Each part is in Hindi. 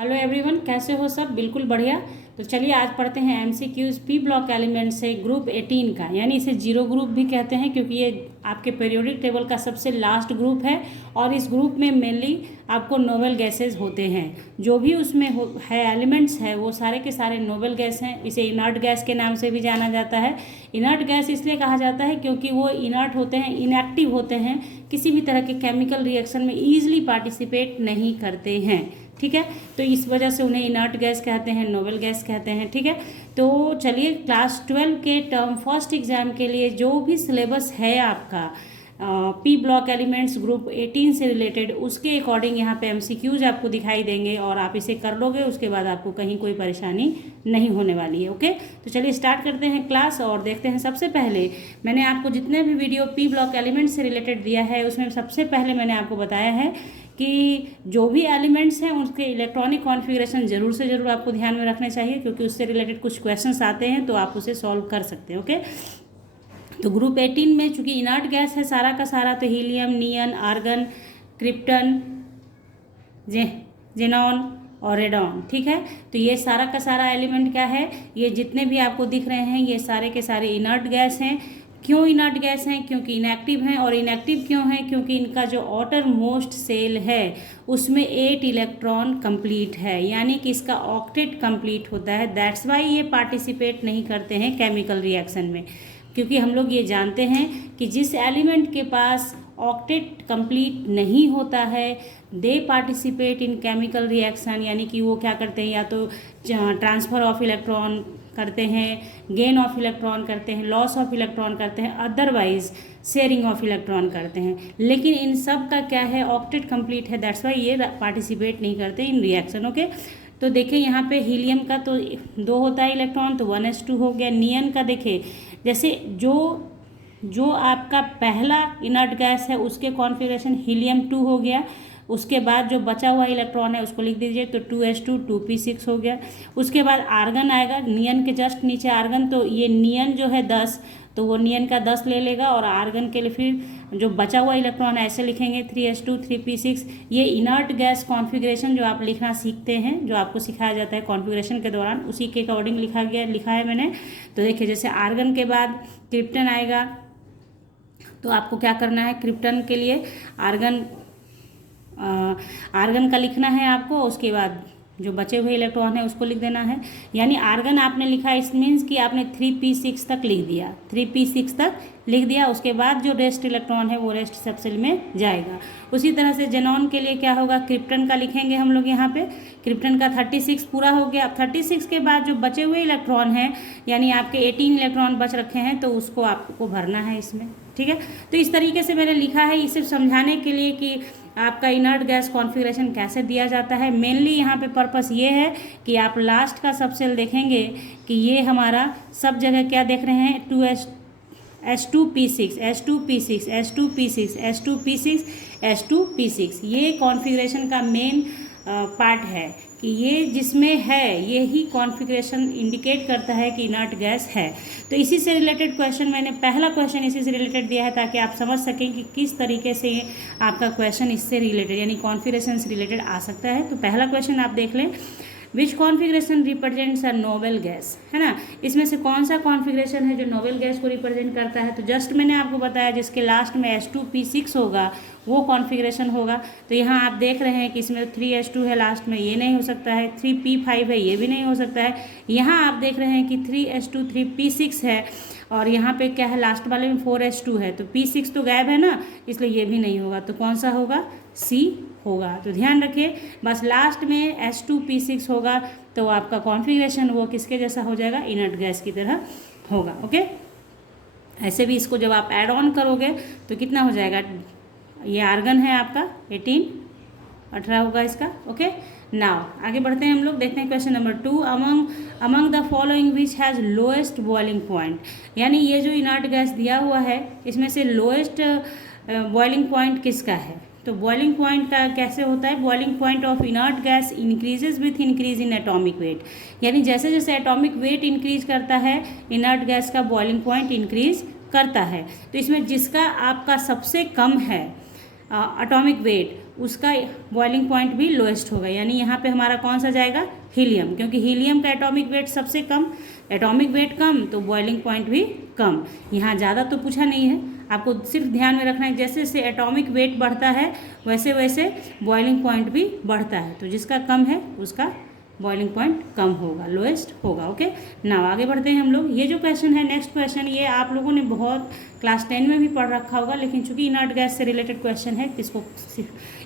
हेलो एवरीवन, कैसे हो सब? बिल्कुल बढ़िया। तो चलिए आज पढ़ते हैं एमसीक्यूज पी ब्लॉक एलिमेंट से ग्रुप 18 का, यानी इसे जीरो ग्रुप भी कहते हैं क्योंकि ये आपके पीरियोडिक टेबल का सबसे लास्ट ग्रुप है। और इस ग्रुप में मेनली आपको नोबल गैसेज होते हैं। जो भी उसमें है एलिमेंट्स है वो सारे के सारे नोबल गैस हैं। इसे इनर्ट गैस के नाम से भी जाना जाता है। इनर्ट गैस इसलिए कहा जाता है क्योंकि वो इनर्ट होते हैं, इनएक्टिव होते हैं, किसी भी तरह के केमिकल रिएक्शन में ईजिली पार्टिसिपेट नहीं करते हैं। ठीक है, तो इस वजह से उन्हें इनर्ट गैस कहते हैं, नोबल गैस कहते हैं। ठीक है, तो चलिए क्लास 12 के टर्म फर्स्ट एग्जाम के लिए जो भी सिलेबस है आपका पी ब्लॉक एलिमेंट्स ग्रुप 18 से रिलेटेड, उसके अकॉर्डिंग यहाँ पे एमसीक्यूज आपको दिखाई देंगे और आप इसे कर लोगे, उसके बाद आपको कहीं कोई परेशानी नहीं होने वाली है। ओके, तो चलिए स्टार्ट करते हैं क्लास और देखते हैं। सबसे पहले मैंने आपको जितने भी वीडियो पी ब्लॉक एलिमेंट्स से रिलेटेड दिया है उसमें सबसे पहले मैंने आपको बताया है कि जो भी एलिमेंट्स हैं उसके इलेक्ट्रॉनिक कॉन्फ़िगरेशन ज़रूर से ज़रूर आपको ध्यान में रखने चाहिए, क्योंकि उससे रिलेटेड कुछ क्वेश्चंस आते हैं तो आप उसे सॉल्व कर सकते हैं। ओके, तो ग्रुप 18 में चूंकि इनर्ट गैस है सारा का सारा, तो helium, neon, argon, krypton, xenon और रेडॉन। ठीक है, तो ये सारा का सारा एलिमेंट क्या है, ये जितने भी आपको दिख रहे हैं ये सारे के सारे इनर्ट गैस हैं। क्यों इनर्ट गैस हैं? क्योंकि इनएक्टिव हैं। और इनएक्टिव क्यों हैं? क्योंकि इनका जो आउटर मोस्ट सेल है उसमें 8 इलेक्ट्रॉन कंप्लीट है, यानी कि इसका ऑक्टेट कंप्लीट होता है। दैट्स वाई ये पार्टिसिपेट नहीं करते हैं केमिकल रिएक्शन में, क्योंकि हम लोग ये जानते हैं कि जिस एलिमेंट के पास ऑक्टेट कंप्लीट नहीं होता है दे पार्टिसिपेट इन केमिकल रिएक्शन, यानी कि वो क्या करते हैं, या तो ट्रांसफ़र ऑफ इलेक्ट्रॉन करते हैं, गेन ऑफ इलेक्ट्रॉन करते हैं, लॉस ऑफ इलेक्ट्रॉन करते हैं, अदरवाइज शेयरिंग ऑफ इलेक्ट्रॉन करते हैं। लेकिन इन सब का क्या है, ऑक्टेट कंप्लीट है, दैट्स वाई ये पार्टिसिपेट नहीं करते इन रिएक्शन। ओके, तो देखिए यहाँ पे हीलियम का तो 2 होता है इलेक्ट्रॉन, तो 1s2 हो गया। नियन का देखिए, जैसे जो आपका पहला इनर्ट गैस है उसके कॉन्फ़िगरेशन हीलियम 2 हो गया। उसके बाद जो बचा हुआ इलेक्ट्रॉन है उसको लिख दीजिए, तो 2s2 2p6 हो गया। उसके बाद आर्गन आएगा, नियन के जस्ट नीचे आर्गन, तो ये नियन जो है 10, तो वो नियन का 10 ले लेगा और आर्गन के लिए फिर जो बचा हुआ इलेक्ट्रॉन है ऐसे लिखेंगे 3s2 3p6। ये इनर्ट गैस कॉन्फ़िगरेशन जो आप लिखना सीखते हैं, जो आपको सिखाया जाता है कॉन्फ़िगरेशन के दौरान, उसी के अकॉर्डिंग लिखा है मैंने। तो देखिए जैसे आर्गन के बाद क्रिप्टन आएगा, तो आपको क्या करना है, क्रिप्टन के लिए आर्गन का लिखना है आपको। उसके बाद जो बचे हुए इलेक्ट्रॉन है उसको लिख देना है, यानी आर्गन आपने लिखा, इस मीन्स कि आपने 3p6 तक लिख दिया, 3p6 तक लिख दिया। उसके बाद जो रेस्ट इलेक्ट्रॉन है वो रेस्ट सबसेल में जाएगा। उसी तरह से जेनॉन के लिए क्या होगा, क्रिप्टन का लिखेंगे हम लोग यहाँ पे। क्रिप्टन का 36 पूरा हो गया। अब 36 के बाद जो बचे हुए इलेक्ट्रॉन हैं, यानी आपके 18 इलेक्ट्रॉन बच रखे हैं, तो उसको आपको भरना है इसमें। ठीक है, तो इस तरीके से मैंने लिखा है, ये सिर्फ समझाने के लिए कि आपका इनर्ट गैस कॉन्फ़िगरेशन कैसे दिया जाता है। मेनली यहाँ पे पर्पस ये है कि आप लास्ट का सब सेल देखेंगे कि ये हमारा सब जगह क्या देख रहे हैं, S2P6 S2P6 S2P6 S2P6 S2P6। ये कॉन्फ़िगरेशन का मेन पार्ट है कि ये जिसमें है यही कॉन्फ़िगरेशन इंडिकेट करता है कि इनर्ट गैस है। तो इसी से रिलेटेड क्वेश्चन, मैंने पहला क्वेश्चन इसी से रिलेटेड दिया है ताकि आप समझ सकें कि किस तरीके से आपका क्वेश्चन इससे रिलेटेड यानी कॉन्फ़िगरेशन से रिलेटेड आ सकता है। तो पहला क्वेश्चन आप देख लें, which configuration represents a noble gas, है ना। इसमें से कौन सा कॉन्फ़िगरेशन है जो नोबल गैस को रिप्रेजेंट करता है? तो जस्ट मैंने आपको बताया जिसके लास्ट में S2P6 होगा वो कॉन्फ़िगरेशन होगा। तो यहाँ आप देख रहे हैं कि इसमें 3s2 है लास्ट में, ये नहीं हो सकता है। 3p5 है, ये भी नहीं हो सकता है। यहाँ आप देख रहे हैं कि 3s2 3p6 है, और यहाँ पे क्या है, लास्ट वाले में 4s2 है, तो p6 तो गायब है ना, इसलिए ये भी नहीं होगा। तो कौन सा होगा, C होगा। तो ध्यान रखिए, बस लास्ट में S2P6 होगा तो आपका कॉन्फ़िगरेशन वो किसके जैसा हो जाएगा, इनर्ट गैस की तरह होगा। ओके, ऐसे भी इसको जब आप ऐड ऑन करोगे तो कितना हो जाएगा, ये आर्गन है आपका 18 होगा इसका। ओके, नाउ आगे बढ़ते हैं हम लोग, देखते हैं question number 2। Among the following which has lowest boiling point, यानी ये जो इनर्ट गैस दिया हुआ है इसमें से लोएस्ट बॉइलिंग पॉइंट किसका है। तो बॉइलिंग पॉइंट का कैसे होता है, boiling point of inert gas increases with increase in atomic weight, यानी जैसे जैसे एटॉमिक वेट इंक्रीज करता है इनर्ट गैस का बॉइलिंग पॉइंट इंक्रीज करता है। तो इसमें जिसका आपका सबसे कम है एटॉमिक वेट, उसका बॉइलिंग पॉइंट भी लोएस्ट होगा, यानी यहाँ पे हमारा कौन सा जाएगा, हीलियम, क्योंकि हीलियम का एटॉमिक वेट सबसे कम, एटॉमिक वेट कम तो बॉइलिंग पॉइंट भी कम। यहाँ ज़्यादा तो पूछा नहीं है, आपको सिर्फ ध्यान में रखना है जैसे जैसे एटॉमिक वेट बढ़ता है वैसे वैसे बॉइलिंग पॉइंट भी बढ़ता है, तो जिसका कम है उसका बॉइलिंग पॉइंट कम होगा, लोएस्ट होगा। ओके, नाउ आगे बढ़ते हैं हम लोग। ये जो क्वेश्चन है, नेक्स्ट क्वेश्चन, ये आप लोगों ने बहुत क्लास 10 में भी पढ़ रखा होगा, लेकिन चूंकि इनर्ट गैस से रिलेटेड क्वेश्चन है इसको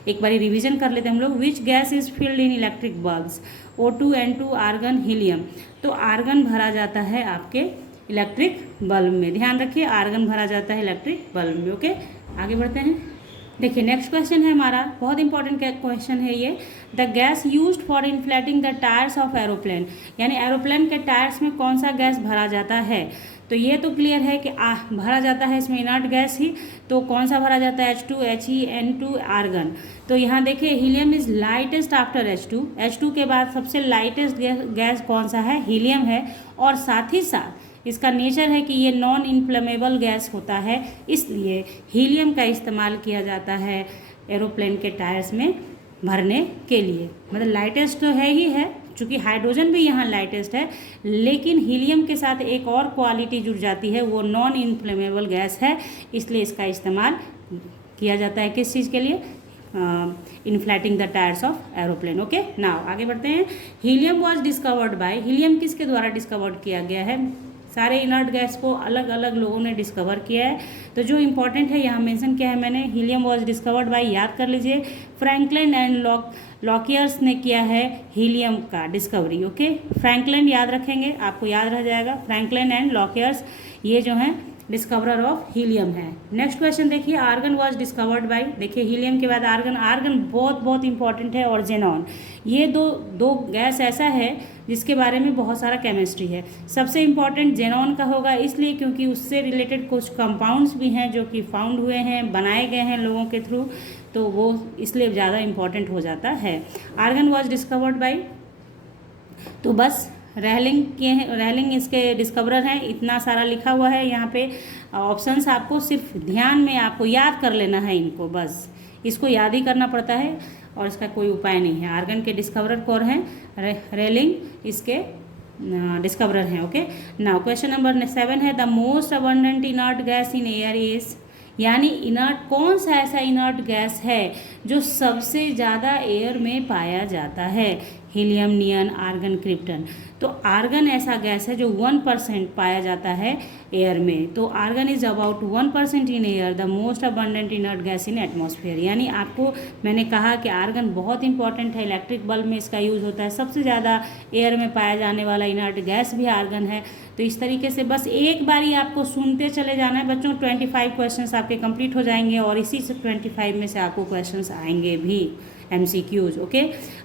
एक बारी रिवीजन कर लेते हैं हम लोग। Which gas is filled in electric bulbs, O2, N2, argon, helium. तो आर्गन भरा जाता है आपके इलेक्ट्रिक बल्ब में, ध्यान रखिए आर्गन भरा जाता है इलेक्ट्रिक बल्ब में। ओके, आगे बढ़ते हैं। देखिए नेक्स्ट क्वेश्चन है हमारा, बहुत इंपॉर्टेंट क्वेश्चन है ये। The gas used for inflating the tyres of aeroplane, यानी एरोप्लेन के टायर्स में कौन सा गैस भरा जाता है। तो ये तो क्लियर है कि भरा जाता है इसमें इनर्ट गैस ही, तो कौन सा भरा जाता है, H2, He, N2, आर्गन। तो यहाँ देखिए helium is lightest after H2 के बाद सबसे लाइटेस्ट गैस कौन सा है, हीलियम है। और साथ ही साथ इसका नेचर है कि ये नॉन इन्फ्लेमेबल गैस होता है, इसलिए हीलियम का इस्तेमाल किया जाता है एरोप्लेन के टायर्स में भरने के लिए। मतलब लाइटेस्ट तो है ही है, चूँकि हाइड्रोजन भी यहाँ लाइटेस्ट है, लेकिन हीलियम के साथ एक और क्वालिटी जुड़ जाती है, वो नॉन इन्फ्लेमेबल गैस है, इसलिए इसका इस्तेमाल किया जाता है किस चीज़ के लिए, inflating the tyres of aeroplane. Okay, now आगे बढ़ते हैं। Helium was discovered by, helium किसके द्वारा डिस्कवर्ड किया गया है, सारे इनर्ट गैस को अलग अलग लोगों ने डिस्कवर किया है। तो जो इम्पोर्टेंट है यहाँ मेंशन किया है मैंने, हीलियम वॉज डिस्कवर्ड बाय, याद कर लीजिए, फ्रैंकलिन एंड लॉकियर्स ने किया है हीलियम का डिस्कवरी। ओके, फ्रैंकलिन याद रखेंगे, आपको याद रह जाएगा, फ्रैंकलिन एंड लॉकियर्स ये जो हैं डिस्कवरर ऑफ हीलियम है। नेक्स्ट क्वेश्चन देखिए, आर्गन वॉज डिस्कवर्ड बाय, देखिए हीलियम के बाद आर्गन, आर्गन बहुत बहुत इंपॉर्टेंट है, और जेनॉन, ये दो गैस ऐसा है जिसके बारे में बहुत सारा केमिस्ट्री है। सबसे इम्पॉर्टेंट जेनॉन का होगा, इसलिए क्योंकि उससे रिलेटेड कुछ कंपाउंड्स भी हैं जो कि फाउंड हुए हैं, बनाए गए हैं लोगों के थ्रू, तो वो इसलिए ज़्यादा इम्पॉर्टेंट हो जाता है। आर्गन वॉज डिस्कवर्ड बाय, तो बस रेहलिंग इसके डिस्कवरर हैं, इतना सारा लिखा हुआ है यहाँ पे ऑप्शंस, आपको सिर्फ ध्यान में आपको याद कर लेना है इनको, बस इसको याद ही करना पड़ता है और इसका कोई उपाय नहीं है। आर्गन के डिस्कवरर कौन हैं, रेहलिंग इसके डिस्कवरर हैं। ओके, नाउ क्वेश्चन नंबर 7 है, the most abundant inert gas in air is, यानी इनर्ट कौन सा ऐसा इनर्ट गैस है जो सबसे ज़्यादा एयर में पाया जाता है, हीलियम, नियन, आर्गन, क्रिप्टन। तो आर्गन ऐसा गैस है जो 1% पाया जाता है एयर में, तो argon is about 1% in air, the most abundant inert gas in atmosphere. यानी आपको मैंने कहा कि आर्गन बहुत इंपॉर्टेंट है, इलेक्ट्रिक बल्ब में इसका यूज़ होता है, सबसे ज़्यादा एयर में पाया जाने वाला इनर्ट गैस भी आर्गन है। तो इस तरीके से बस एक बारी आपको सुनते चले जाना है बच्चों, 25 क्वेश्चंस आपके कंप्लीट हो जाएंगे, और इसी से 25 में से आपको क्वेश्चंस आएंगे भी, MCQs। ओके,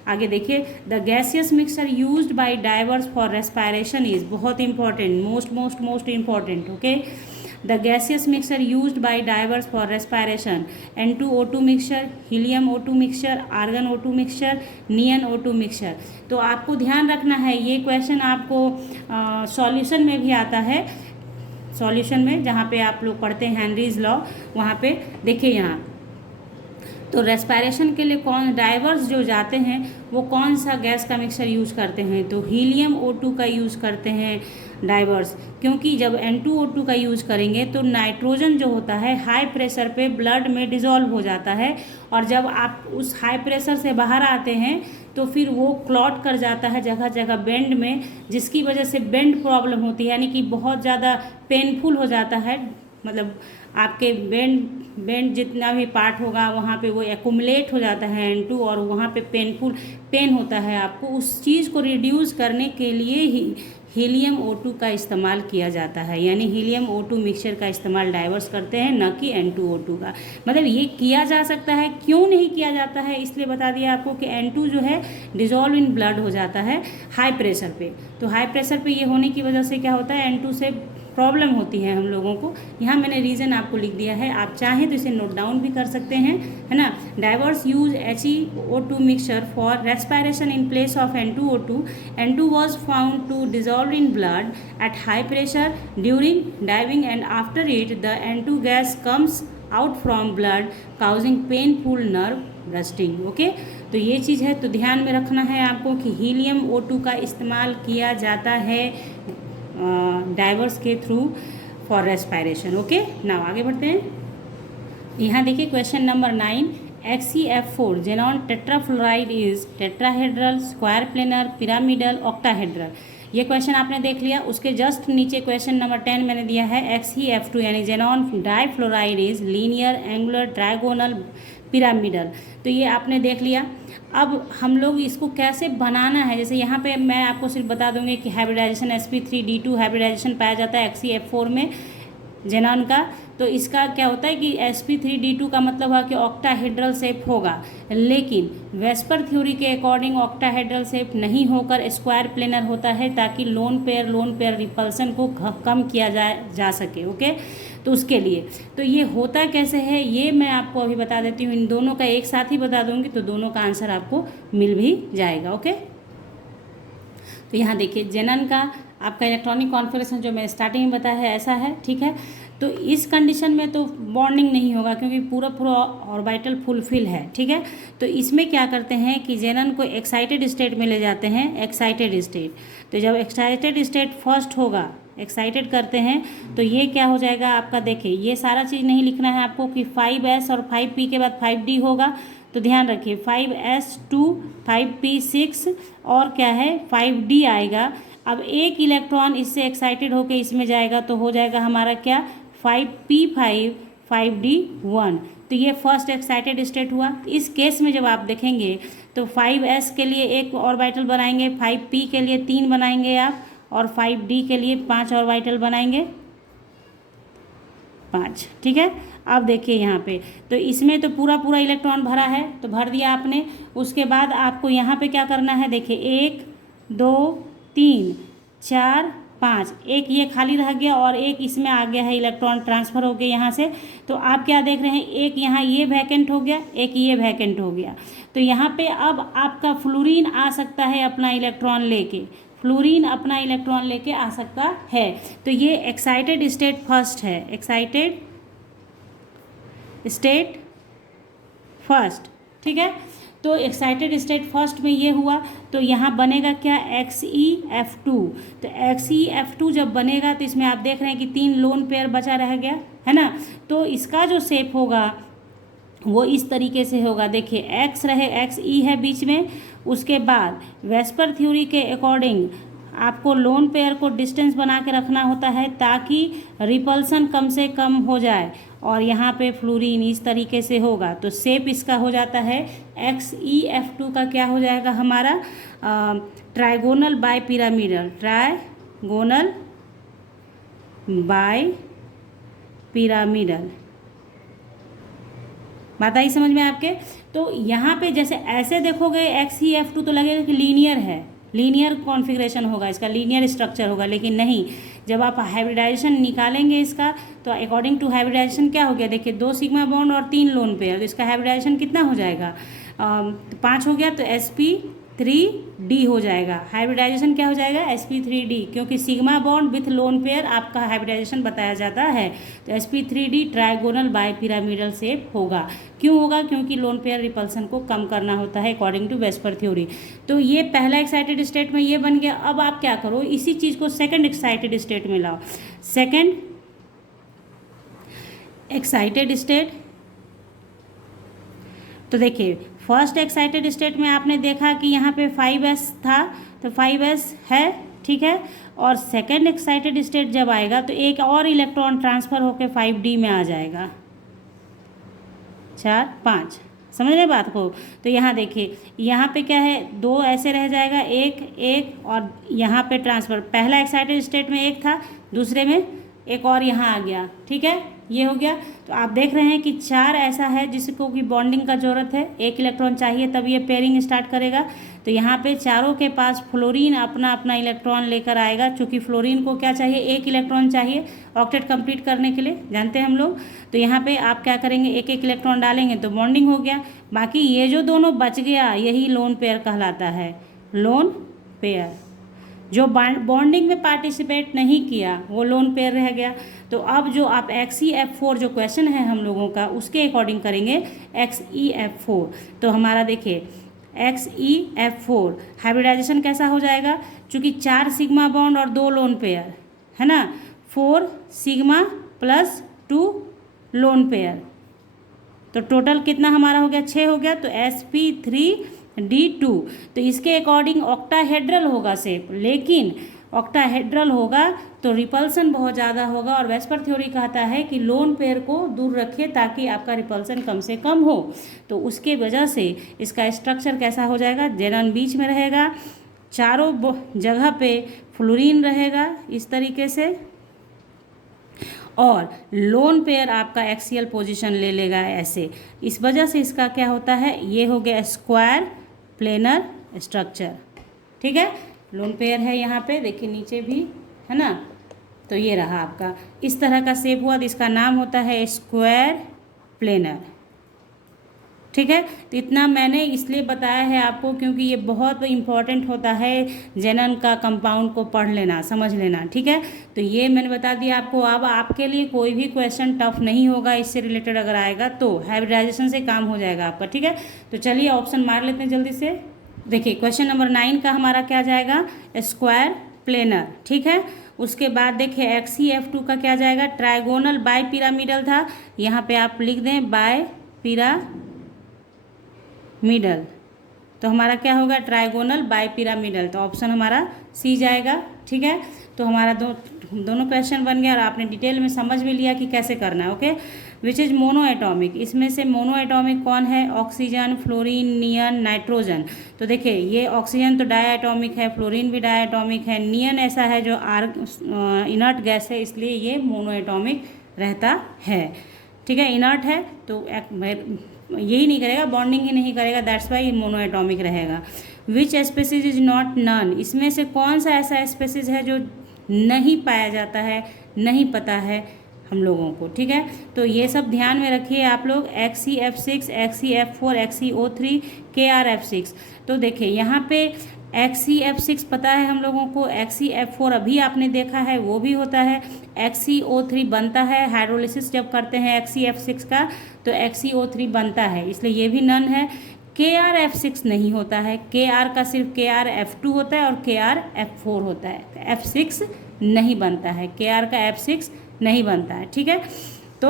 आगे देखिए, the gaseous mixture used by divers for respiration is, बहुत important, most important. Okay, the gaseous mixture used by divers for respiration, N2O2 mixture, helium O2 mixture, argon O2 mixture, neon O2 mixture. तो आपको ध्यान रखना है, ये क्वेश्चन आपको सॉल्यूशन में भी आता है, सॉल्यूशन में जहाँ पे आप लोग पढ़ते हैं हेनरीज लॉ, वहाँ पे देखिए यहाँ, तो रेस्पायरेशन के लिए कौन डाइवर्स जो जाते हैं वो कौन सा गैस का मिक्सचर यूज़ करते हैं, तो हीलियम O2 का यूज़ करते हैं डाइवर्स, क्योंकि जब N2O2 का यूज़ करेंगे तो नाइट्रोजन जो होता है हाई प्रेशर पे ब्लड में डिज़ोल्व हो जाता है, और जब आप उस हाई प्रेशर से बाहर आते हैं तो फिर वो क्लॉट कर जाता है जगह जगह बेंड में, जिसकी वजह से बेंड प्रॉब्लम होती है, यानी कि बहुत ज़्यादा पेनफुल हो जाता है, मतलब आपके बेंड जितना भी पार्ट होगा वहाँ पे वो एक्यूमुलेट हो जाता है N2, और वहाँ पे पेन होता है। आपको उस चीज़ को रिड्यूस करने के लिए ही हीलियम O2 का इस्तेमाल किया जाता है, यानी हीलियम O2 मिक्सचर का इस्तेमाल डाइवर्स करते हैं, न कि N2O2 का। मतलब ये किया जा सकता है, क्यों नहीं किया जाता है, इसलिए बता दिया आपको कि N2 जो है डिज़ोल्व इन ब्लड हो जाता है हाई प्रेशर पे, तो हाई प्रेशर पे ये होने की वजह से क्या होता है, N2 से प्रॉब्लम होती है हम लोगों को। यहाँ मैंने रीज़न आपको लिख दिया है, आप चाहें तो इसे नोट डाउन भी कर सकते हैं, है ना। Diverse use HeO2 mixture for respiration in place of N2O2. N2 was found to dissolve in blood at high pressure during diving, and after it the N2 gas comes out from blood causing painful nerve rusting. Okay, तो ये चीज़ है, तो ध्यान में रखना है आपको कि हीलियम O2 का इस्तेमाल किया जाता है डाइवर्स के through for respiration. Okay, now आगे बढ़ते हैं। यहाँ देखिए question number 9, XeF4 xenon tetrafluoride is tetrahedral, square planar, pyramidal, octahedral. ये क्वेश्चन आपने देख लिया। उसके जस्ट नीचे क्वेश्चन नंबर 10 मैंने दिया है, XeF2 यानी xenon difluoride is linear, angular, trigonal, pyramidal. तो ये आपने देख लिया। अब हम लोग इसको कैसे बनाना है, जैसे यहाँ पे मैं आपको सिर्फ बता दूंगी कि हाइब्रिडाइजेशन sp3d2 हाइब्रिडाइजेशन पाया जाता है XeF4 में जेनॉन का। तो इसका क्या होता है कि sp3d2 का मतलब है कि ऑक्टाहेड्रल शेप होगा, लेकिन वेस्पर थ्योरी के अकॉर्डिंग ऑक्टाहेड्रल शेप नहीं होकर स्क्वायर प्लेनर होता है, ताकि लोन पेयर रिपल्सन को कम किया जा सके। ओके, तो उसके लिए तो ये होता कैसे है ये मैं आपको अभी बता देती हूँ। इन दोनों का एक साथ ही बता दूंगी, तो दोनों का आंसर आपको मिल भी जाएगा। ओके, तो यहाँ देखिए जेनन का आपका इलेक्ट्रॉनिक कॉन्फिगरेशन जो मैं स्टार्टिंग में बताया है ऐसा है, ठीक है। तो इस कंडीशन में तो बॉन्डिंग नहीं होगा क्योंकि पूरा ऑर्बिटल फुलफिल है, ठीक है। तो इसमें क्या करते हैं कि जेनन को एक्साइटेड स्टेट में ले जाते हैं, एक्साइटेड स्टेट। तो जब एक्साइटेड स्टेट फर्स्ट होगा, एक्साइटेड करते हैं, तो ये क्या हो जाएगा आपका, देखिए ये सारा चीज़ नहीं लिखना है आपको कि 5s और 5p के बाद 5d होगा। तो ध्यान रखिए 5s2 5p6 और क्या है 5d आएगा। अब एक इलेक्ट्रॉन इससे एक्साइटेड होकर इसमें जाएगा, तो हो जाएगा हमारा क्या 5p5 5d1। तो ये फर्स्ट एक्साइटेड स्टेट हुआ। इस केस में जब आप देखेंगे तो 5s के लिए एक ऑर्बिटल बनाएंगे, 5p के लिए 3 बनाएंगे आप, और 5d के लिए 5 ऑर्बिटल बनाएंगे, 5, ठीक है। अब देखिए यहाँ पे तो इसमें तो पूरा इलेक्ट्रॉन भरा है, तो भर दिया आपने। उसके बाद आपको यहाँ पे क्या करना है, देखिए 1 2 3 4 5, एक ये खाली रह गया और एक इसमें आ गया है, इलेक्ट्रॉन ट्रांसफ़र हो गया यहाँ से। तो आप क्या देख रहे हैं, एक यहाँ ये वैकेंट हो गया, एक ये वैकेंट हो गया। तो यहाँ पे अब आपका फ्लोरीन आ सकता है अपना इलेक्ट्रॉन लेके, फ्लोरीन अपना इलेक्ट्रॉन लेके आ सकता है। तो ये एक्साइटेड स्टेट फर्स्ट है, एक्साइटेड स्टेट फर्स्ट, ठीक है। तो एक्साइटेड स्टेट फर्स्ट में ये हुआ, तो यहाँ बनेगा क्या XeF2। तो XeF2 जब बनेगा तो इसमें आप देख रहे हैं कि 3 लोन पेयर बचा रह गया है ना। तो इसका जो शेप होगा वो इस तरीके से होगा, देखिए X रहे, XE है बीच में। उसके बाद वेस्पर थ्योरी के अकॉर्डिंग आपको लोन पेयर को डिस्टेंस बना के रखना होता है ताकि रिपल्सन कम से कम हो जाए, और यहाँ पे फ्लोरीन इस तरीके से होगा। तो शेप इसका हो जाता है XeF2 का क्या हो जाएगा हमारा trigonal bipyramidal, trigonal bipyramidal. बात आई समझ में आपके। तो यहाँ पे जैसे ऐसे देखोगे XeF2 तो लगेगा कि लीनियर है, लीनियर कॉन्फ़िगरेशन होगा इसका, लीनियर स्ट्रक्चर होगा, लेकिन नहीं। जब आप हाइब्रिडाइजेशन निकालेंगे इसका, तो अकॉर्डिंग टू हाइब्रिडाइजेशन क्या हो गया, देखिए 2 सिग्मा बॉन्ड और 3 लोन पेयर, तो इसका हाइब्रिडाइजेशन कितना हो जाएगा 5 हो गया, तो sp3d हो जाएगा। हाइब्रिडाइजेशन क्या हो जाएगा sp3d, क्योंकि sigma bond with lone pair आपका हाइब्रिडाइजेशन बताया जाता है। तो sp3d trigonal bye pyramidal shape होगा। क्यों होगा, क्योंकि लोन पेयर रिपल्सन को कम करना होता है अकॉर्डिंग टू वेस्पर थ्योरी। तो ये पहला एक्साइटेड स्टेट में ये बन गया। अब आप क्या करो, इसी चीज़ को सेकंड एक्साइटेड स्टेट में लाओ। सेकंड एक्साइटेड स्टेट, तो देखिए फर्स्ट एक्साइटेड स्टेट में आपने देखा कि यहाँ पे 5s था, तो 5s है, ठीक है। और सेकंड एक्साइटेड स्टेट जब आएगा तो एक और इलेक्ट्रॉन ट्रांसफ़र होकर 5d में आ जाएगा, 4 5, समझ रहे बात को। तो यहाँ देखिए यहाँ पे क्या है, 2 ऐसे रह जाएगा, एक और यहाँ पे ट्रांसफ़र। पहला एक्साइटेड स्टेट में 1 था, दूसरे में एक और यहाँ आ गया, ठीक है, ये हो गया। तो आप देख रहे हैं कि 4 ऐसा है जिसको कि बॉन्डिंग का ज़रूरत है, 1 इलेक्ट्रॉन चाहिए तब ये पेयरिंग स्टार्ट करेगा। तो यहाँ पे चारों के पास फ्लोरीन अपना अपना इलेक्ट्रॉन लेकर आएगा, चूँकि फ्लोरीन को क्या चाहिए, 1 इलेक्ट्रॉन चाहिए ऑक्टेट कंप्लीट करने के लिए, जानते हैं हम लोग। तो यहाँ पे आप क्या करेंगे, 1 इलेक्ट्रॉन डालेंगे तो बॉन्डिंग हो गया। बाकी ये जो दोनों बच गया यही लोन पेयर कहलाता है, लोन पेयर। जो बॉन्डिंग में पार्टिसिपेट नहीं किया वो लोन पेयर रह गया। तो अब जो आप XeF4 जो क्वेश्चन है हम लोगों का उसके अकॉर्डिंग करेंगे XeF4। तो हमारा देखिए XeF4 हाइब्रिडाइजेशन कैसा हो जाएगा, चूँकि 4 सिग्मा बॉन्ड और 2 लोन पेयर है ना, 4 सिग्मा प्लस 2 लोन पेयर, तो टोटल कितना हमारा हो गया 6 हो गया। तो sp3d2, तो इसके अकॉर्डिंग ऑक्टाहेड्रल होगा शेप, लेकिन ऑक्टाहेड्रल होगा तो रिपल्सन बहुत ज़्यादा होगा, और वेस्पर थ्योरी कहता है कि लोन पेयर को दूर रखिए ताकि आपका रिपल्सन कम से कम हो। तो उसके वजह से इसका स्ट्रक्चर कैसा हो जाएगा, जेनन बीच में रहेगा, चारों जगह पे फ्लोरीन रहेगा इस तरीके से, और लोन पेयर आपका एक्सियल पोजीशन ले लेगा ऐसे। इस वजह से इसका क्या होता है, ये हो गया स्क्वायर प्लेनर स्ट्रक्चर। ठीक है, लोन पेयर है यहाँ पे देखिए नीचे भी है ना, तो ये रहा आपका इस तरह का शेप हुआ, तो इसका नाम होता है स्क्वायर प्लेनर। ठीक है, तो इतना मैंने इसलिए बताया है आपको क्योंकि ये बहुत इम्पॉर्टेंट होता है जेनन का कंपाउंड को पढ़ लेना, समझ लेना। ठीक है, तो ये मैंने बता दिया आपको। अब आपके लिए कोई भी क्वेश्चन टफ नहीं होगा इससे रिलेटेड, अगर आएगा तो हाइब्रिडाइजेशन से काम हो जाएगा आपका। ठीक है, तो चलिए ऑप्शन मार लेते हैं जल्दी से। देखिए क्वेश्चन नंबर 9 का हमारा क्या जाएगा, स्क्वायर प्लेनर। ठीक है, उसके बाद देखिए XeF2 का क्या जाएगा, ट्राइगोनल बाई पिरामिडल था, यहाँ पे आप लिख दें बाय पिरामिडल, तो हमारा क्या होगा ट्राइगोनल बाई पिरामिडल, तो ऑप्शन हमारा सी जाएगा। ठीक है, तो हमारा दोनों क्वेश्चन बन गया और आपने डिटेल में समझ भी लिया कि कैसे करना है। Okay, which is mono atomic, इसमें से मोनो एटॉमिक कौन है, ऑक्सीजन, फ्लोरीन, नियन, नाइट्रोजन। तो देखिए ये ऑक्सीजन तो डाई एटॉमिक है, फ्लोरीन भी डाई एटॉमिक है, नियन ऐसा है जो इनर्ट गैस है, इसलिए ये मोनो एटॉमिक रहता है। ठीक है, इनर्ट है तो यही नहीं करेगा, बॉन्डिंग ही नहीं करेगा, दैट्स वाई मोनो एटॉमिक रहेगा। विच स्पेसीज इज नॉट नन, इसमें से कौन सा ऐसा स्पेसीज है जो नहीं पाया जाता है, नहीं पता है हम लोगों को। ठीक है, तो ये सब ध्यान में रखिए आप लोग, XeF6, XeF4, XeO3, KrF6। तो देखिए यहाँ पे XeF6 पता है हम लोगों को, XeF4 अभी आपने देखा है वो भी होता है, XeO3 बनता है हाइड्रोलिसिस जब करते हैं XeF6 का, तो XeO3 बनता है, इसलिए ये भी नन है। KrF6 नहीं होता है, Kr का सिर्फ KrF2 होता है और KrF4 होता है, F6 नहीं बनता है, Kr का F6 नहीं बनता है। ठीक है, तो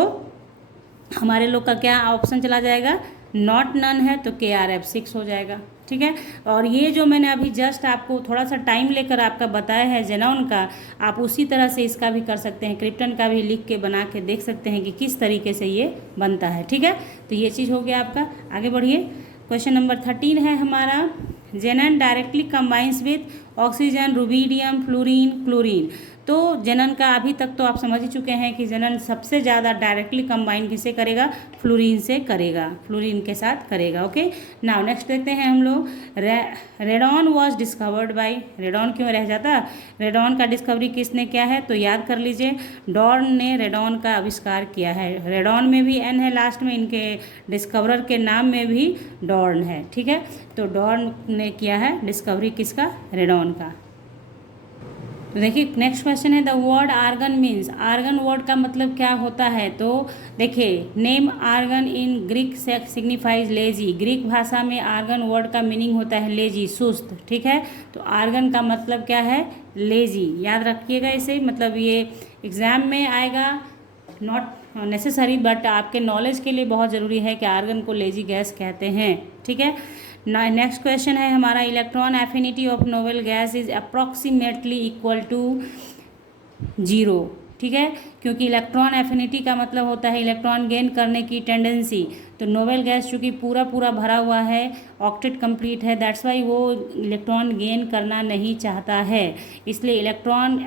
हमारे लोग का क्या ऑप्शन चला जाएगा, नॉट नन है तो KrF6 हो जाएगा। ठीक है, और ये जो मैंने अभी जस्ट आपको थोड़ा सा टाइम लेकर आपका बताया है जेनॉन का, आप उसी तरह से इसका भी कर सकते हैं, क्रिप्टन का भी लिख के बना के देख सकते हैं कि किस तरीके से ये बनता है। ठीक है, तो ये चीज़ हो गया आपका। आगे बढ़िए, क्वेश्चन नंबर 13 है हमारा, xenon directly combines with oxygen, rubidium, fluorine, chlorine. तो जेनन का अभी तक तो आप समझ ही चुके हैं कि जेनन सबसे ज़्यादा डायरेक्टली कंबाइन किससे करेगा, फ्लोरीन से करेगा, फ्लोरीन के साथ करेगा। ओके, नाउ नेक्स्ट देखते हैं हम लोग, radon was discovered by, radon क्यों रह जाता, रेडॉन का डिस्कवरी किसने किया है, तो याद कर लीजिए डॉर्न ने रेडॉन का आविष्कार किया है। रेडॉन में भी एन है लास्ट में, इनके डिस्कवरर के नाम में भी डॉर्न है। ठीक है, तो डॉर्न ने किया है डिस्कवरी किसका, रेडॉन का। तो देखिए नेक्स्ट क्वेश्चन है, the word argon means, argon word का मतलब क्या होता है, तो देखिए name argon in Greek signifies lazy, Greek भाषा में आर्गन वर्ड का मीनिंग होता है लेजी, सुस्त। ठीक है, तो आर्गन का मतलब क्या है, लेजी, याद रखिएगा इसे, मतलब ये एग्जाम में आएगा, नॉट नेसेसरी बट आपके नॉलेज के लिए बहुत ज़रूरी है कि आर्गन को लेजी गैस कहते हैं। ठीक है, नेक्स्ट क्वेश्चन है हमारा, electron affinity of noble gas is approximately equal to 0। ठीक है, क्योंकि इलेक्ट्रॉन एफिनिटी का मतलब होता है इलेक्ट्रॉन गेन करने की टेंडेंसी, तो नोबेल गैस चूँकि पूरा पूरा भरा हुआ है, ऑक्टेट कंप्लीट है, दैट्स वाई वो इलेक्ट्रॉन गेन करना नहीं चाहता है, इसलिए इलेक्ट्रॉन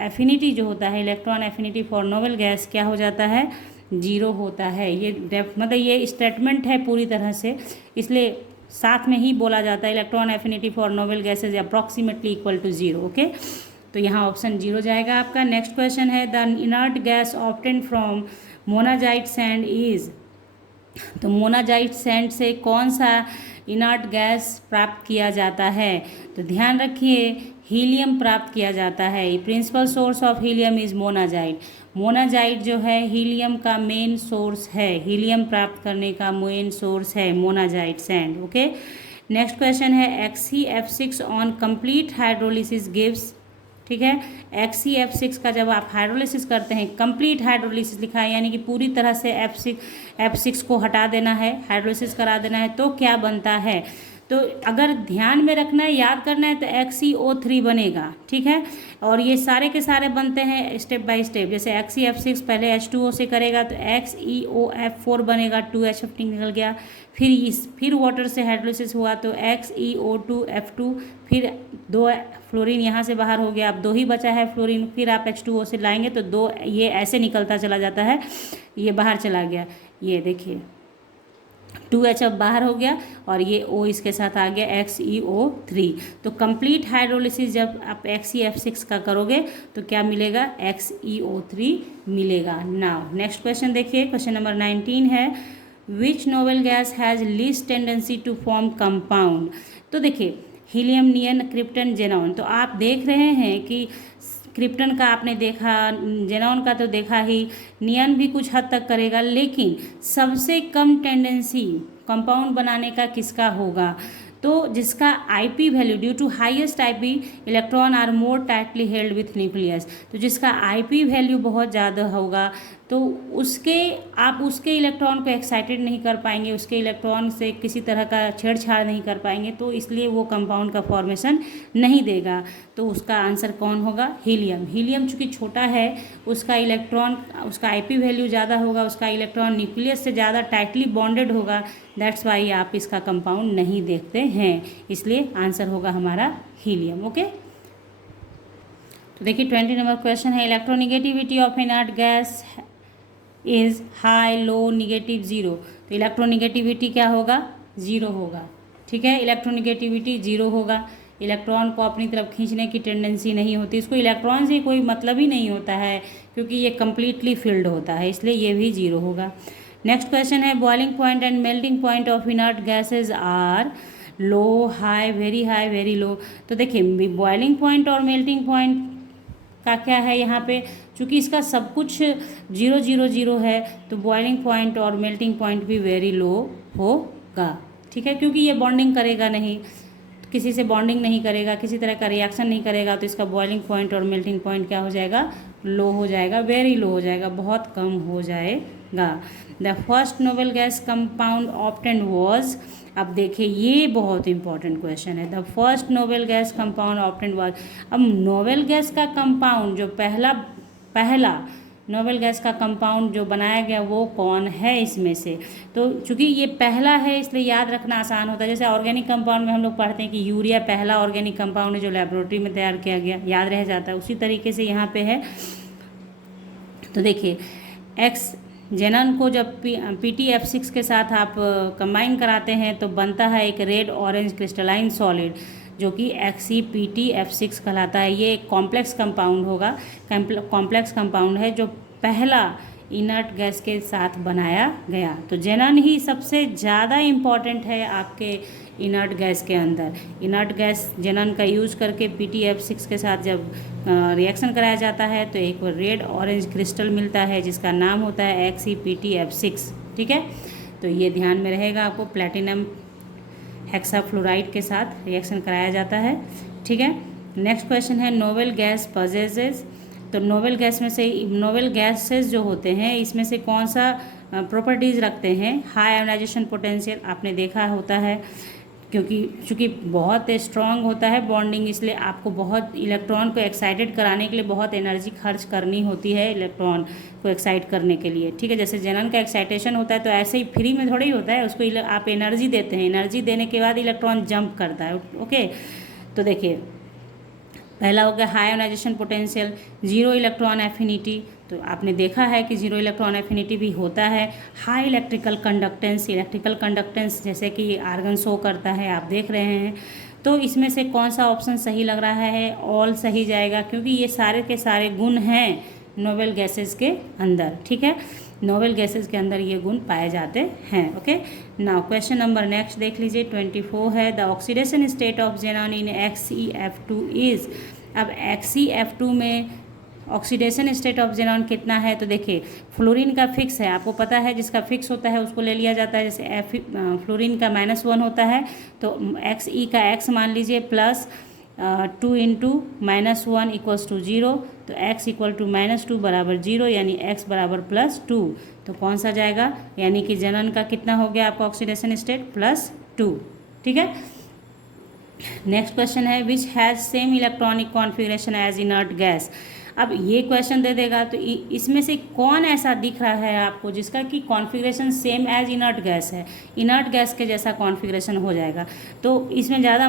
एफिनिटी जो होता है, electron affinity for noble gas क्या हो जाता है, 0 होता है। ये मतलब ये स्टेटमेंट है पूरी तरह से, इसलिए साथ में ही बोला जाता है electron affinity for noble gases approximately equal to 0। Okay, तो यहाँ ऑप्शन 0 जाएगा आपका। नेक्स्ट क्वेश्चन है, the inert gas obtained from monazite sand is, तो मोनाजाइट सैंड से कौन सा इनर्ट गैस प्राप्त किया जाता है? तो ध्यान रखिए, हीलियम प्राप्त किया जाता है। Principal source of helium is monazite. Monazite जो है हीलियम का मेन सोर्स है, हीलियम प्राप्त करने का मेन सोर्स है monazite sand. Okay, next question है XeF6 on complete hydrolysis gives. ठीक है, XeF6 का जब आप हाइड्रोलिसिस करते हैं, कंप्लीट हाइड्रोलिसिस लिखा है यानी कि पूरी तरह से F6 को हटा देना है, हाइड्रोलिसिस करा देना है, तो क्या बनता है? तो अगर ध्यान में रखना है, याद करना है, तो XeO3 बनेगा। ठीक है, और ये सारे के सारे बनते हैं स्टेप बाय स्टेप। जैसे XeF6 पहले H2O से करेगा तो XeOF4 बनेगा, 2H निकल गया। फिर वाटर से हाइड्रोलिसिस हुआ तो XeO2F2, फिर 2 फ्लोरीन यहाँ से बाहर हो गया, अब 2 ही बचा है फ्लोरीन। फिर आप H2O से लाएंगे तो 2 ये ऐसे निकलता चला जाता है, ये बाहर चला गया, ये देखिए 2H अब बाहर हो गया और ये O इसके साथ आ गया XeO3। तो कंप्लीट हाइड्रोलिसिस जब आप XeF6 का करोगे तो क्या मिलेगा? XeO3 मिलेगा। नाउ नेक्स्ट क्वेश्चन देखिए, क्वेश्चन नंबर 19 है which noble gas has least tendency to form compound. तो देखिए हीलियम, नियन, क्रिप्टन, जेनॉन। तो आप देख रहे हैं कि क्रिप्टन का आपने देखा, जेनॉन का तो देखा ही, नियन भी कुछ हद तक करेगा, लेकिन सबसे कम टेंडेंसी कंपाउंड बनाने का किसका होगा? तो जिसका IP value due to highest IP electron are more tightly held with nucleus. तो जिसका IP वैल्यू बहुत ज़्यादा होगा तो आप उसके इलेक्ट्रॉन को एक्साइटेड नहीं कर पाएंगे, उसके इलेक्ट्रॉन से किसी तरह का छेड़छाड़ नहीं कर पाएंगे, तो इसलिए वो कंपाउंड का फॉर्मेशन नहीं देगा। तो उसका आंसर कौन होगा? हीलियम। हीलियम चूँकि छोटा है, उसका IP वैल्यू ज़्यादा होगा, उसका इलेक्ट्रॉन न्यूक्लियस से ज़्यादा टाइटली बॉन्डेड होगा, दैट्स वाई आप इसका कंपाउंड नहीं देखते हैं, इसलिए आंसर होगा हमारा हीलियम। ओके, तो देखिए 20 नंबर क्वेश्चन है electronegativity of inert gas is high, low, negative, zero. तो इलेक्ट्रोनिगेटिविटी क्या होगा? ज़ीरो होगा। ठीक है, इलेक्ट्रोनिगेटिविटी ज़ीरो होगा। इलेक्ट्रॉन को अपनी तरफ खींचने की टेंडेंसी नहीं होती, इसको इलेक्ट्रॉन से कोई मतलब ही नहीं होता है क्योंकि ये कम्प्लीटली फिल्ड होता है, इसलिए ये भी ज़ीरो होगा। नेक्स्ट क्वेश्चन है boiling point and melting point of inert gases are low, high, very low. तो देखिए बॉइलिंग पॉइंट और मेल्टिंग पॉइंट का क्या है यहाँ पे, चूँकि इसका सब कुछ 0 0 0 है तो बॉइलिंग पॉइंट और मेल्टिंग पॉइंट भी वेरी लो होगा। ठीक है, क्योंकि ये बॉन्डिंग करेगा नहीं, किसी से बॉन्डिंग नहीं करेगा, किसी तरह का रिएक्शन नहीं करेगा, तो इसका बॉइलिंग पॉइंट और मेल्टिंग पॉइंट क्या हो जाएगा? लो हो जाएगा, वेरी लो हो जाएगा, बहुत कम हो जाएगा। The first noble gas compound obtained was, अब देखिए ये बहुत इंपॉर्टेंट क्वेश्चन है, the first noble gas compound obtained was. अब नोबेल गैस का कंपाउंड जो पहला नोबेल गैस का कंपाउंड जो बनाया गया वो कौन है इसमें से? तो चूंकि ये पहला है इसलिए याद रखना आसान होता है। जैसे ऑर्गेनिक कंपाउंड में हम लोग पढ़ते हैं कि यूरिया पहला ऑर्गेनिक कंपाउंड है जो लेबोरेटरी में तैयार किया गया, याद रह जाता है, उसी तरीके से यहाँ पे है। तो देखिए जेनन को जब PTF6 के साथ आप कंबाइन कराते हैं तो बनता है एक रेड ऑरेंज क्रिस्टलाइन सॉलिड जो कि XePTF6 कहलाता है। ये एक कॉम्प्लेक्स कंपाउंड होगा, कॉम्प्लेक्स कंपाउंड है जो पहला इनर्ट गैस के साथ बनाया गया। तो जेनन ही सबसे ज़्यादा इम्पॉर्टेंट है आपके इनर्ट गैस के अंदर। इनर्ट गैस जेनन का यूज़ करके PTF6 के साथ जब रिएक्शन कराया जाता है तो एक रेड ऑरेंज क्रिस्टल मिलता है जिसका नाम होता है XePTF6। ठीक है, तो ये ध्यान में रहेगा आपको, प्लैटिनम हेक्साफ्लोराइड के साथ रिएक्शन कराया जाता है। ठीक है, नेक्स्ट क्वेश्चन है नोबेल गैस पजेजेस। तो नोबेल गैसेस जो होते हैं इसमें से कौन सा प्रॉपर्टीज़ रखते हैं? हाई आयोनाइजेशन पोटेंशियल, आपने देखा होता है, चूँकि बहुत स्ट्रॉन्ग होता है बॉन्डिंग, इसलिए आपको बहुत इलेक्ट्रॉन को एक्साइटेड कराने के लिए बहुत एनर्जी खर्च करनी होती है इलेक्ट्रॉन को एक्साइट करने के लिए। ठीक है, जैसे जेनन का एक्साइटेशन होता है तो ऐसे ही फ्री में थोड़ी होता है, उसको आप एनर्जी देते हैं, एनर्जी देने के बाद इलेक्ट्रॉन जंप करता है। ओके, तो देखिए पहला हो गया high ionization potential, zero electron affinity, तो आपने देखा है कि जीरो इलेक्ट्रॉन एफिनिटी भी होता है। हाई इलेक्ट्रिकल कंडक्टेंस जैसे कि आर्गन शो करता है, आप देख रहे हैं। तो इसमें से कौन सा ऑप्शन सही लग रहा है? ऑल सही जाएगा, क्योंकि ये सारे के सारे गुण हैं नोबेल गैसेस के अंदर। ठीक है, नोबेल गैसेस के अंदर ये गुण पाए जाते हैं। Okay, now question number next देख लीजिए 24 है, the oxidation state of xenon in XeF2 is. अब XeF2 में ऑक्सीडेशन स्टेट ऑफ जेनॉन कितना है, तो देखिए फ्लोरीन का फिक्स है, आपको पता है जिसका फिक्स होता है उसको ले लिया जाता है। जैसे फ्लोरीन का -1 होता है तो Xe का x मान लीजिए प्लस 2 इंटू -1 इक्वल्स टू 0, तो x इक्वल टू -2 बराबर 0, यानी x बराबर +2। तो कौन सा जाएगा, यानी कि जनन का कितना हो गया आपका ऑक्सीडेशन स्टेट +2। ठीक है। नेक्स्ट क्वेश्चन है which has same electronic configuration as inert gas. अब ये क्वेश्चन दे देगा तो इसमें से कौन ऐसा दिख रहा है आपको जिसका कि configuration same as inert gas है, इनर्ट गैस के जैसा कॉन्फ़िगरेशन हो जाएगा। तो इसमें ज़्यादा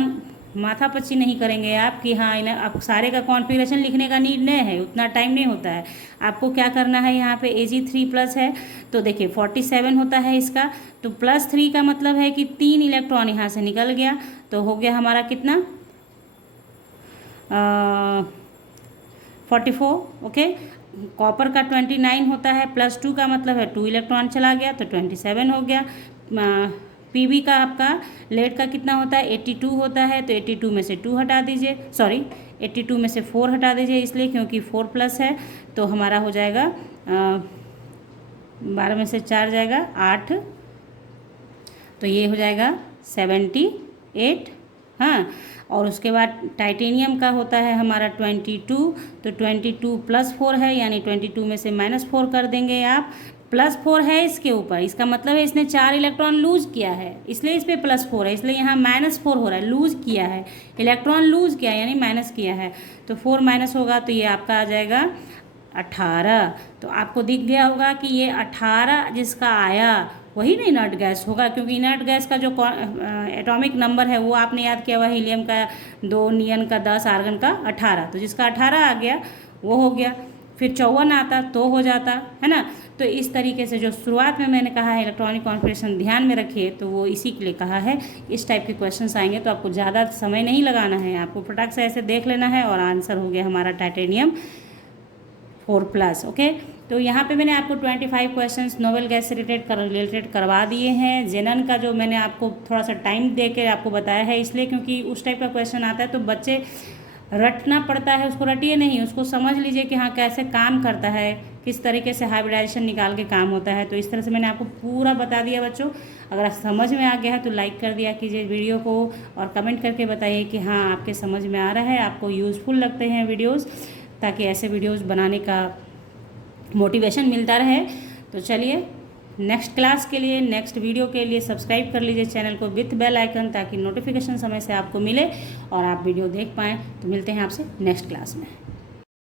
माथापच्ची नहीं करेंगे आप कि हाँ अब सारे का कॉन्फ़िगरेशन लिखने का नीड नहीं है, उतना टाइम नहीं होता है। आपको क्या करना है, यहाँ पे Ag3+ है तो देखिए 47 होता है इसका, तो +3 का मतलब है कि 3 इलेक्ट्रॉन यहाँ से निकल गया, तो हो गया हमारा कितना 44। ओके। कॉपर का 29 होता है, +2 का मतलब है 2 इलेक्ट्रॉन चला गया तो 27 हो गया। पीबी का आपका लेड का कितना होता है 82 होता है, तो 82 में से 2 हटा दीजिए, सॉरी 82 में से 4 हटा दीजिए इसलिए क्योंकि 4+ है, तो हमारा हो जाएगा 12 में से 4 जाएगा 8, तो ये हो जाएगा 78। हाँ, और उसके बाद टाइटेनियम का होता है हमारा 22, तो 22 + 4 है, यानी 22 में से -4 कर देंगे आप, +4 है इसके ऊपर, इसका मतलब है इसने 4 इलेक्ट्रॉन लूज किया है, इसलिए इस पर +4 है, इसलिए यहाँ -4 हो रहा है, लूज किया है, इलेक्ट्रॉन लूज किया यानी माइनस किया है, तो 4 माइनस होगा तो ये आपका आ जाएगा 18। तो आपको दिख गया होगा कि ये 18 जिसका आया वही ना इनर्ट गैस होगा, क्योंकि इनर्ट गैस का जो एटॉमिक नंबर है वो आपने याद किया हुआ, हीलियम का 2, नियन का 10, आर्गन का 18, तो जिसका 18 आ गया वो हो गया। फिर 54 आता तो हो जाता है ना। तो इस तरीके से जो शुरुआत में मैंने कहा है इलेक्ट्रॉनिक कॉन्फ़िगरेशन ध्यान में रखिए, तो वो इसी के लिए कहा है। इस टाइप के क्वेश्चंस आएंगे तो आपको ज़्यादा समय नहीं लगाना है, आपको फटाक से ऐसे देख लेना है और आंसर हो गया हमारा टाइटेनियम 4+। ओके। तो यहाँ पे मैंने आपको 25 क्वेश्चंस नोबेल गैस से रिलेटेड करवा दिए हैं। जेनन का जो मैंने आपको थोड़ा सा टाइम दे के आपको बताया है इसलिए क्योंकि उस टाइप का क्वेश्चन आता है तो बच्चे रटना पड़ता है, उसको रटिए नहीं, उसको समझ लीजिए कि हाँ कैसे काम करता है, किस तरीके से हाइब्रिडाइजेशन निकाल के काम होता है। तो इस तरह से मैंने आपको पूरा बता दिया बच्चों। अगर समझ में आ गया है तो लाइक कर दिया कीजिए वीडियो को और कमेंट करके बताइए कि हाँ आपके समझ में आ रहा है, आपको यूज़फुल लगते हैं वीडियोज़, ताकि ऐसे वीडियोज़ बनाने का मोटिवेशन मिलता रहे। तो चलिए नेक्स्ट क्लास के लिए, नेक्स्ट वीडियो के लिए सब्सक्राइब कर लीजिए चैनल को विथ बेल आइकन, ताकि नोटिफिकेशन समय से आपको मिले और आप वीडियो देख पाएँ। तो मिलते हैं आपसे नेक्स्ट क्लास में।